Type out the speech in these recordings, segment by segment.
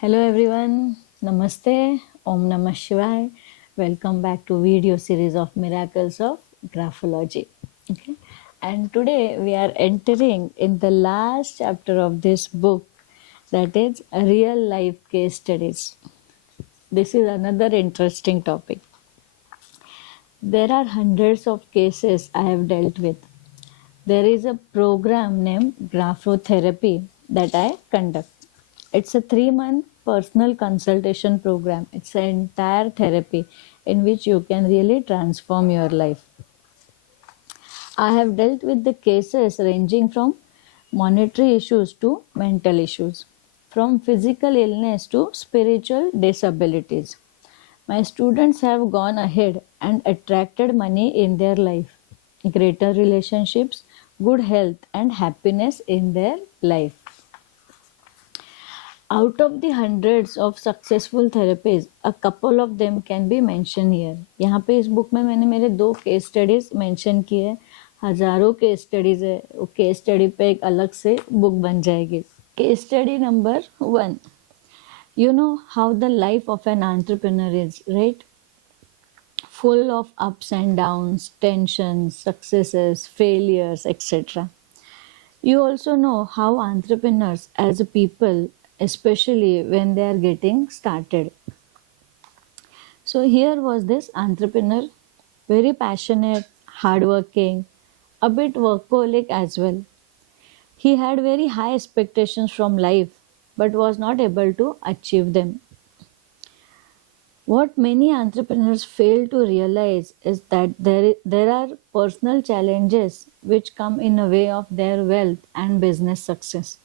Hello everyone, Namaste, Om Namah Shivaya. Welcome back to video series of Miracles of Graphology. Okay. And today we are entering in the last chapter of this book, that is real life case studies. This is another interesting topic. There are hundreds of cases I have dealt with. There is a program named Graphotherapy that I conduct. It's a 3-month personal consultation program. It's an entire therapy in which you can really transform your life. I have dealt with the cases ranging from monetary issues to mental issues, from physical illness to spiritual disabilities. My students have gone ahead and attracted money in their life, greater relationships, good health, and happiness in their life. Out of the hundreds of successful therapies, a couple of them can be mentioned here. यहाँ पे इस book में मैंने मेरे 2 case studies mention किए हैं. हजारों case studies है. वो केस स्टडी पे एक अलग से बुक बन जाएगी. Case study number 1. You know how the life of an entrepreneur is, right? Full of ups and downs, tensions, successes, failures, etc. You also know how entrepreneurs as a people, especially when they are getting started. So here was this entrepreneur, very passionate, hardworking, a bit workaholic as well. He had very high expectations from life but was not able to achieve them. What many entrepreneurs fail to realize is that there are personal challenges which come in the way of their wealth and business success.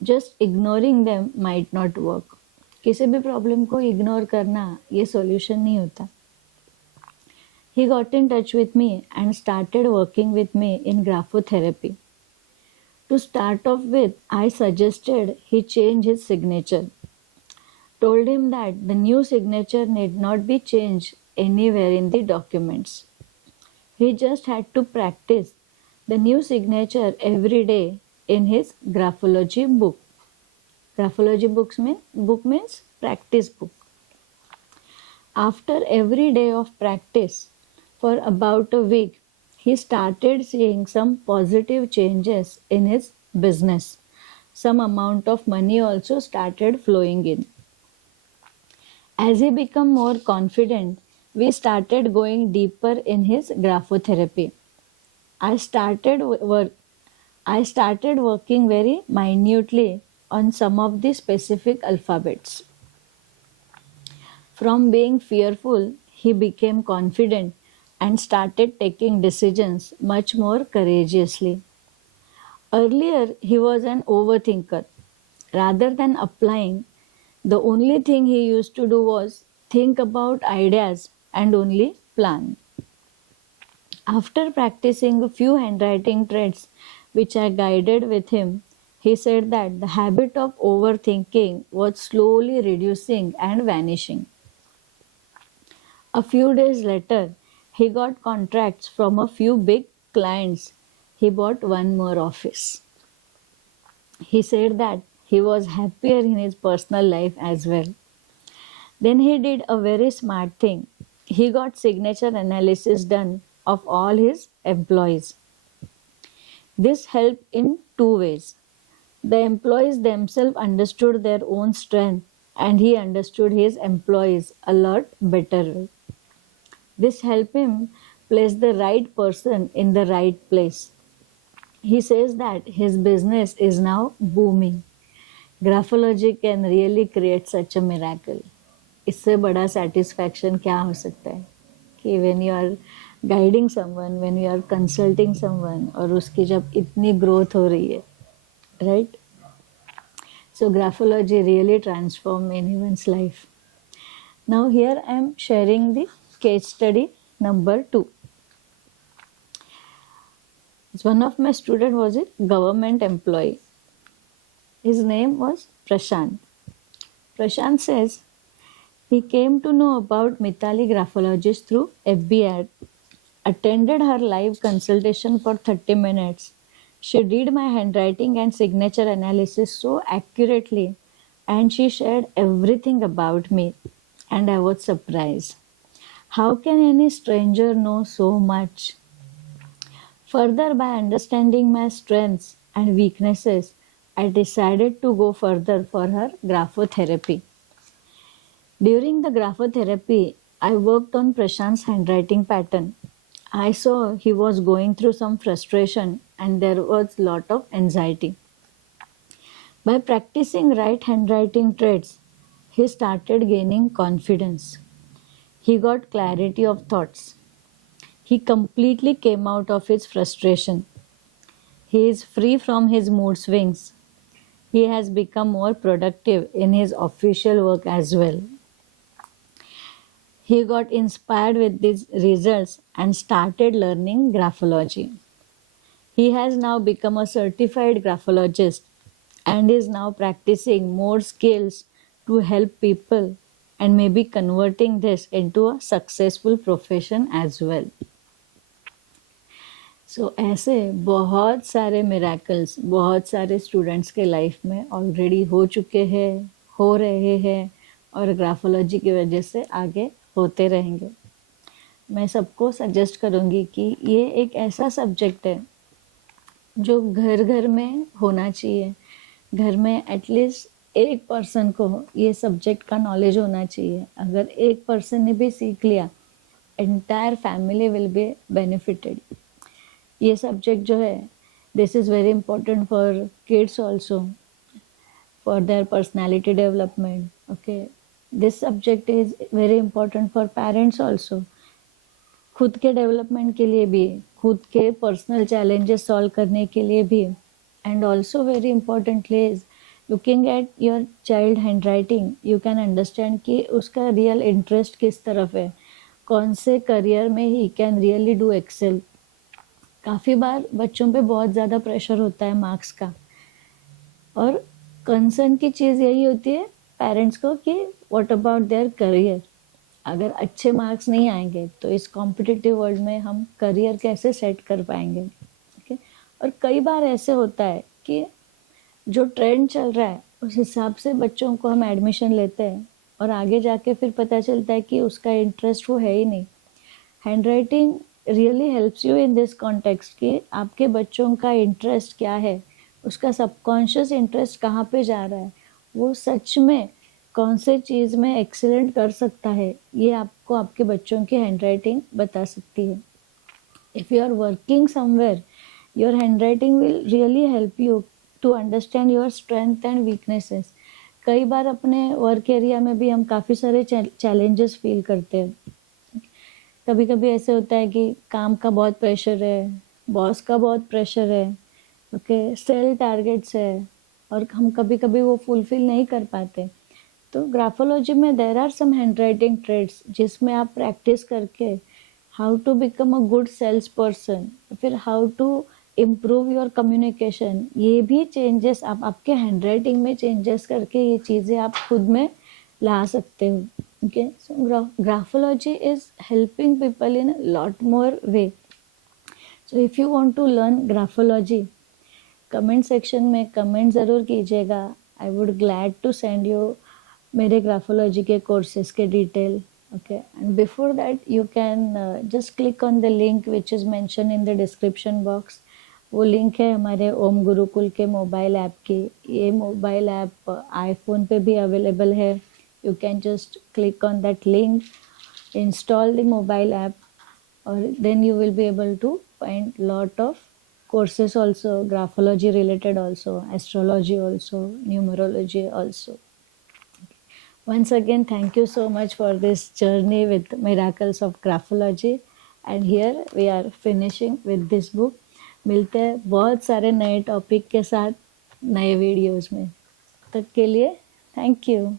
Just ignoring them might not work. किसी भी problem को ignore करना ये solution नहीं होता. He got in touch with me and started working with me in graphotherapy. To start off with, I suggested he change his signature. Told him that the new signature need not be changed anywhere in the documents. He just had to practice the new signature every day in his graphology book. Graphology book means practice book. After every day of practice for about a week, he started seeing some positive changes in his business. Some amount of money also started flowing in. As he became more confident, we started going deeper in his graphotherapy. I started working very minutely on some of the specific alphabets. From being fearful, he became confident and started taking decisions much more courageously. Earlier, he was an overthinker. Rather than applying, the only thing he used to do was think about ideas and only plan. After practicing a few handwriting traits which I guided with him, he said that the habit of overthinking was slowly reducing and vanishing. A few days later, he got contracts from a few big clients. He bought one more office. He said that he was happier in his personal life as well. Then he did a very smart thing. He got signature analysis done of all his employees. This helped in 2 ways. The employees themselves understood their own strength and he understood his employees a lot better. This helped him place the right person in the right place. He says that his business is now booming. Graphology can really create such a miracle. इससे बड़ा satisfaction क्या हो सकता है कि when you are guiding someone, when you are consulting someone और उसकी जब इतनी growth हो रही है, right? So graphology really transforms anyone's life. Now here I am sharing the case study number 2. One of my students was a government employee. His name was Prashant. Prashant says he came to know about Mitali graphologist through FB ad, attended her live consultation for 30 minutes. She did my handwriting and signature analysis so accurately and she shared everything about me, and I was surprised. How can any stranger know so much? Further, by understanding my strengths and weaknesses, I decided to go further for her graphotherapy. During the graphotherapy, I worked on Prashant's handwriting pattern. I saw he was going through some frustration and there was lot of anxiety. By practicing right handwriting traits, he started gaining confidence. He got clarity of thoughts. He completely came out of his frustration. He is free from his mood swings. He has become more productive in his official work as well. He got inspired with these results and started learning graphology. He has now become a certified graphologist and is now practicing more skills to help people and maybe converting this into a successful profession as well. सो ऐसे बहुत सारे miracles बहुत सारे students के life में already हो चुके हैं, हो रहे हैं और ग्राफोलॉजी की वजह से आगे होते रहेंगे. मैं सबको सजेस्ट करूँगी कि ये एक ऐसा सब्जेक्ट है जो घर घर में होना चाहिए. घर में एटलीस्ट एक पर्सन को ये सब्जेक्ट का नॉलेज होना चाहिए. अगर एक पर्सन ने भी सीख लिया, entire family will be benefited. ये सब्जेक्ट जो है, this is very important for kids also, for their personality development. Okay, this subject is very important for parents also. खुद के डेवलपमेंट के लिए भी, खुद के पर्सनल चैलेंजेस सॉल्व करने के लिए भी, and also very importantly is looking at your child hand writing. You can understand कि उसका रियल इंटरेस्ट किस तरफ है, कौन से करियर में ही कैन रियली डू एक्सेल. काफ़ी बार बच्चों पे बहुत ज़्यादा प्रेशर होता है मार्क्स का, और कंसर्न की चीज़ यही होती है पेरेंट्स को कि व्हाट अबाउट देयर करियर. अगर अच्छे मार्क्स नहीं आएंगे तो इस कॉम्पिटिटिव वर्ल्ड में हम करियर कैसे सेट कर पाएंगे. ओके, और कई बार ऐसे होता है कि जो ट्रेंड चल रहा है उस हिसाब से बच्चों को हम एडमिशन लेते हैं और आगे जाके फिर पता चलता है कि उसका इंटरेस्ट वो है ही नहीं. Hand writing really helps you in this context कि आपके बच्चों का इंटरेस्ट क्या है, उसका सबकॉन्शियस इंटरेस्ट कहाँ पे जा रहा है, वो सच में कौन से चीज़ में एक्सीलेंट कर सकता है, ये आपको आपके बच्चों की हैंड राइटिंग बता सकती है. If you are working somewhere, your handwriting will really help you to understand your strength and weaknesses. कई बार अपने वर्क एरिया में भी हम काफ़ी सारे चैलेंजेस फील करते हैं. कभी कभी ऐसे होता है कि काम का बहुत प्रेशर है, बॉस का बहुत प्रेशर है, ओके, सेल टारगेट्स है, और हम कभी कभी वो फुलफिल नहीं कर पाते. तो ग्राफोलॉजी में there are some handwriting traits जिसमें आप प्रैक्टिस करके how to become a good sales person, फिर how to improve your communication, ये भी चेंजेस आप आपके हैंड राइटिंग में चेंजेस करके ये चीज़ें आप खुद में ला सकते हो. Okay, so graphology is helping people in a lot more way. So if you want to learn graphology, comment section में comment ज़रूर कीजिएगा. I would glad to send you मेरे graphology के courses के detail. Okay, and before that you can just click on the link which is mentioned in the description box. वो link है हमारे ओम गुरुकुल के मोबाइल ऐप की. ये मोबाइल ऐप आईफोन पे भी अवेलेबल है. You can just click on that link, install the mobile app, or then you will be able to find lot of courses also, graphology related also, astrology also, numerology also. Once again, thank you so much for this journey with miracles of graphology, and here we are finishing with this book. मिलते हैं बहुत सारे नए topic के साथ नए videos में. तब के लिए थैंक यू.